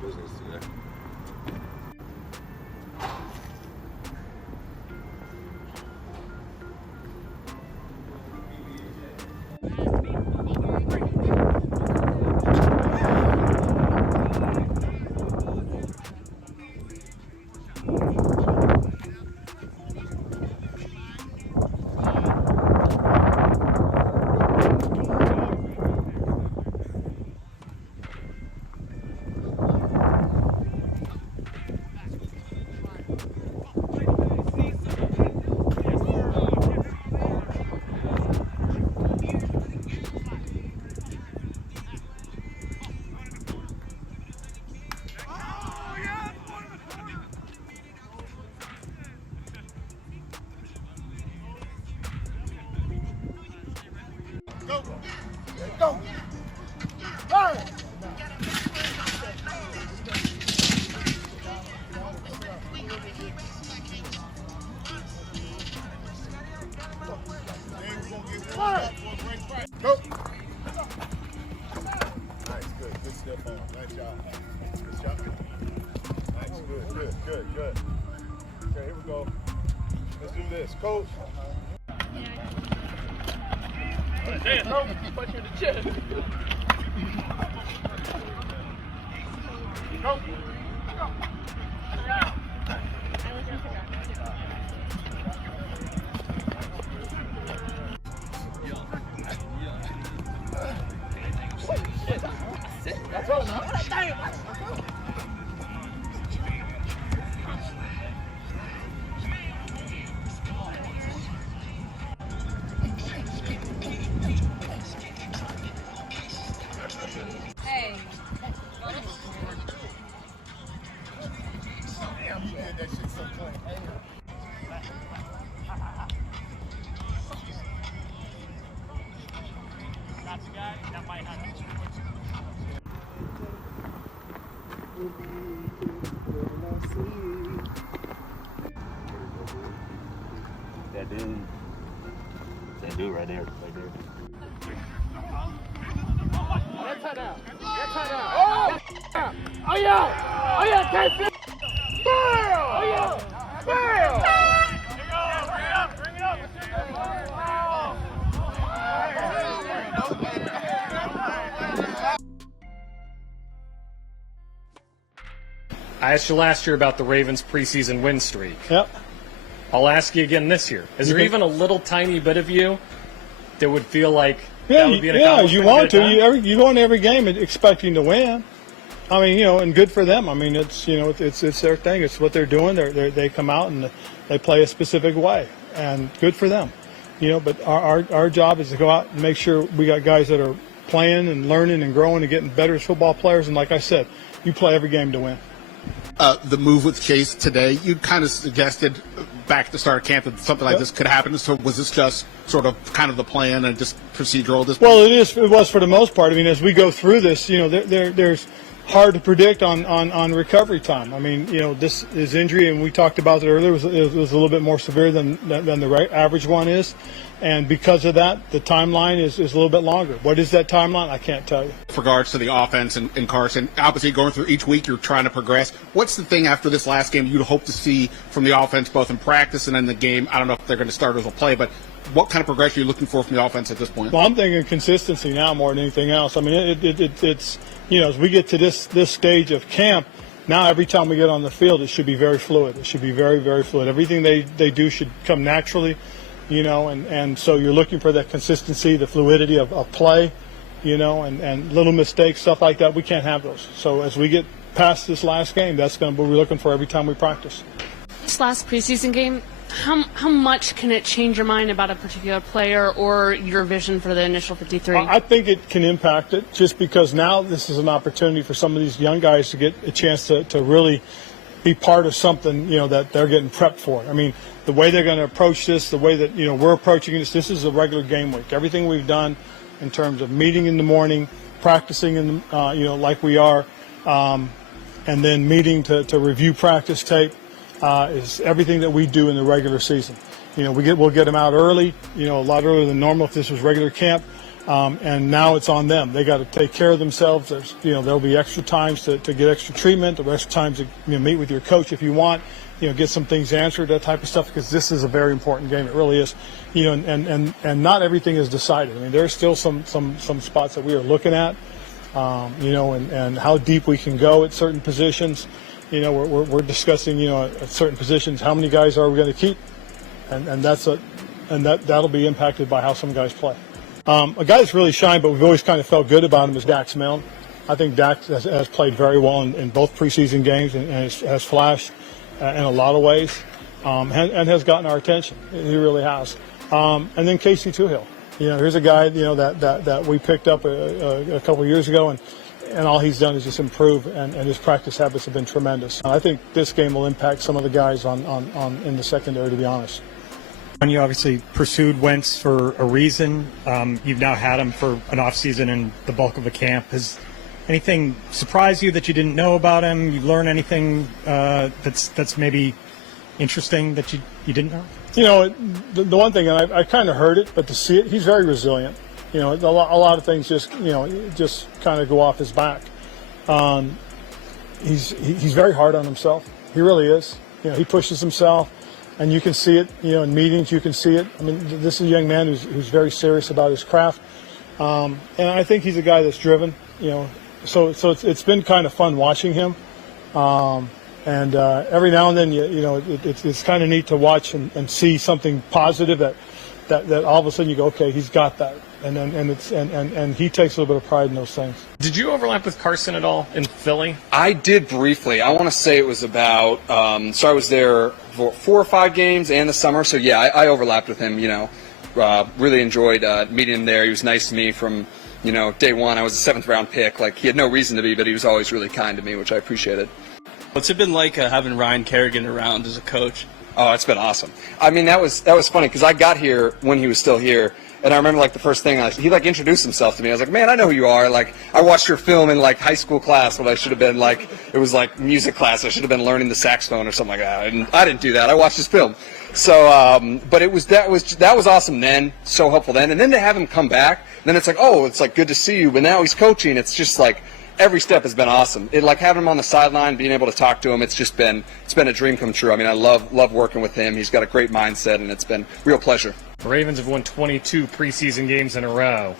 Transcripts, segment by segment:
business today. Good. Okay, here we go. Let's do this. Coach. Hey, punch you in the chest. Go. That's all, man. Hey. Damn, you did that shit so clean. That's the guy that might have to. That dude right there. That's her down. Oh yeah, can't fit. Oh yeah. Bring it up. I asked you last year about the Ravens' preseason win streak. Yep. I'll ask you again this year. Is there even a little tiny bit of you that would feel like Yeah, that would be an accomplishment? you want to get it done? to. You go into every game expecting to win. I mean, and good for them. I mean, it's their thing. It's what they're doing. They come out and they play a specific way, and good for them. But our job is to go out and make sure we got guys that are playing and learning and growing and getting better as football players. And like I said, you play every game to win. The move with Chase today, you kind of suggested back at the start of camp that something like this could happen. So was this just sort of kind of the plan and just procedural at this point? Well, it was for the most part. I mean, as we go through this, there's hard to predict on recovery time. I mean, his injury, and we talked about it earlier, was a little bit more severe than the average one is. And because of that, the timeline is a little bit longer. What is that timeline? I can't tell you. With regards to the offense and Carson, obviously going through each week, you're trying to progress. What's the thing after this last game you'd hope to see from the offense, both in practice and in the game? I don't know if they're going to start as a play, but what kind of progression are you looking for from the offense at this point? Well, I'm thinking consistency now more than anything else. I mean, it's as we get to this stage of camp, now every time we get on the field, it should be very fluid. It should be very, very fluid. Everything they do should come naturally. And so you're looking for that consistency, the fluidity of play, and little mistakes, stuff like that. We can't have those. So as we get past this last game, that's going to be what we're looking for every time we practice. This last preseason game, how much can it change your mind about a particular player or your vision for the initial 53? I think it can impact it just because now this is an opportunity for some of these young guys to get a chance to really be part of something, that they're getting prepped for. I mean, the way they're going to approach this, the way that, we're approaching this is a regular game week. Everything we've done in terms of meeting in the morning, practicing in the, like we are, and then meeting to review practice tape is everything that we do in the regular season. We'll get them out early, a lot earlier than normal if this was regular camp. and now it's on them. They got to take care of themselves. There's, there'll be extra times to get extra treatment, the extra times to meet with your coach if you want, get some things answered, that type of stuff, because this is a very important game. It really is, and not everything is decided. I mean, there's still some spots that we are looking at, and how deep we can go at certain positions. We're discussing, at certain positions, how many guys are we going to keep, and that'll be impacted by how some guys play. A guy that's really shined, but we've always kind of felt good about him, is Dax Milne. I think Dax has played very well in both preseason games and has flashed in a lot of ways, and has gotten our attention. He really has. And then Casey Toohill. Here's a guy that we picked up a couple of years ago, and all he's done is just improve, and his practice habits have been tremendous. I think this game will impact some of the guys in the secondary, to be honest. You obviously pursued Wentz for a reason. You've now had him for an offseason and the bulk of a camp. Has anything surprised you that you didn't know about him? You learned anything that's maybe interesting that you didn't know? The one thing, and I kind of heard it, but to see it, he's very resilient. A lot of things just kind of go off his back. He's very hard on himself. He really is. He pushes himself. And you can see it, in meetings, you can see it. I mean, this is a young man who's very serious about his craft. And I think he's a guy that's driven, so it's been kind of fun watching him. And every now and then, it's kind of neat to watch and see something positive that all of a sudden you go, okay, he's got that. And he takes a little bit of pride in those things. Did you overlap with Carson at all in Philly? I did briefly. I want to say it was about so I was there for 4 or 5 games and the summer. So, yeah, I overlapped with him, really enjoyed meeting him there. He was nice to me from, day one. I was a 7th-round pick. Like, he had no reason to be, but he was always really kind to me, which I appreciated. What's it been like having Ryan Kerrigan around as a coach? Oh, it's been awesome. I mean, that was funny because I got here when he was still here. And I remember, the first thing, he, introduced himself to me. I was like, man, I know who you are. I watched your film in, high school class when I should have been, it was, music class. I should have been learning the saxophone or something like that. And I didn't do that. I watched his film. So, but that was awesome then, so helpful then. And then to have him come back, then it's good to see you. But now he's coaching. It's just, every step has been awesome. Having him on the sideline, being able to talk to him, it's been a dream come true. I mean, I love working with him. He's got a great mindset, and it's been a real pleasure. The Ravens have won 22 preseason games in a row.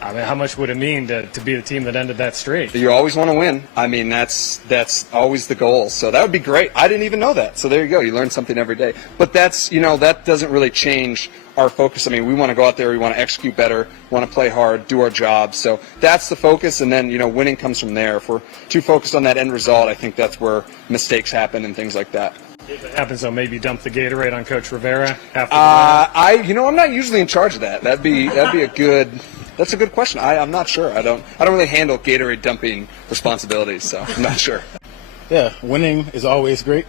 I mean, how much would it mean to be the team that ended that streak? You always want to win. I mean, that's always the goal. So that would be great. I didn't even know that. So there you go. You learn something every day. But that's, that doesn't really change our focus. I mean, we want to go out there. We want to execute better. We want to play hard, do our job. So that's the focus. And then, winning comes from there. If we're too focused on that end result, I think that's where mistakes happen and things like that. If it happens, though, maybe dump the Gatorade on Coach Rivera after I'm not usually in charge of that. That's a good question. I'm not sure. I don't really handle Gatorade dumping responsibilities, so I'm not sure. Yeah, winning is always great.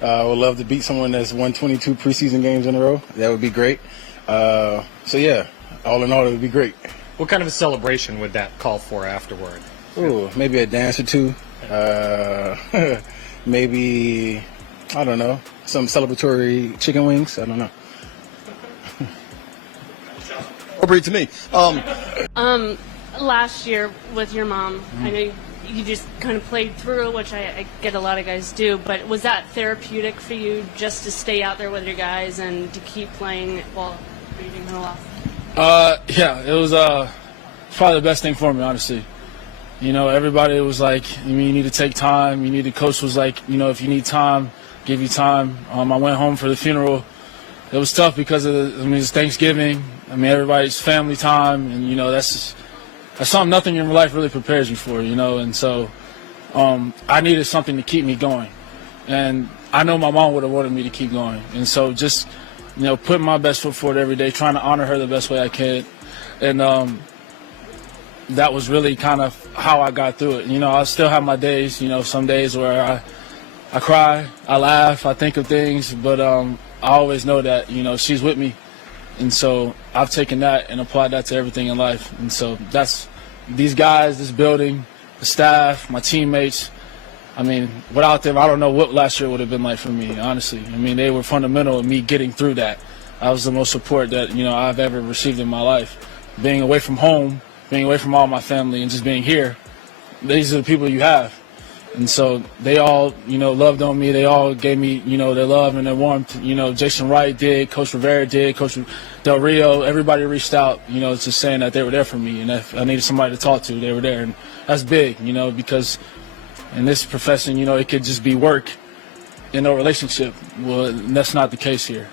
I would love to beat someone that's won 22 preseason games in a row. That would be great. So yeah, all in all, it would be great. What kind of a celebration would that call for afterward? Ooh, maybe a dance or two. Maybe, I don't know, some celebratory chicken wings. I don't know. Appropriate to me. Last year with your mom, I know you just kind of played through, which I get a lot of guys do, but was that therapeutic for you just to stay out there with your guys and to keep playing while reading her off? Yeah, it was probably the best thing for me, honestly. Everybody was like, you need to take time. The coach was like, if you need time, give you time. I went home for the funeral. It was tough because it's Thanksgiving. Everybody's family time, and that's something nothing in life really prepares you for, And so I needed something to keep me going, and I know my mom would have wanted me to keep going, and so just putting my best foot forward every day, trying to honor her the best way I can, and that was really kind of how I got through it. I still have my days, some days where I cry, I laugh, I think of things, but I always know that, she's with me. And so I've taken that and applied that to everything in life. And so that's these guys, this building, the staff, my teammates. Without them, I don't know what last year would have been like for me, honestly. They were fundamental in me getting through that. I was the most support that, I've ever received in my life. being away from home, being away from all my family, and just being here, these are the people you have. And so they all, loved on me. They all gave me, their love and their warmth. Jason Wright did, Coach Rivera did, Coach Del Rio. Everybody reached out, just saying that they were there for me. And if I needed somebody to talk to, they were there. And that's big, because in this profession, it could just be work and no relationship. Well, that's not the case here.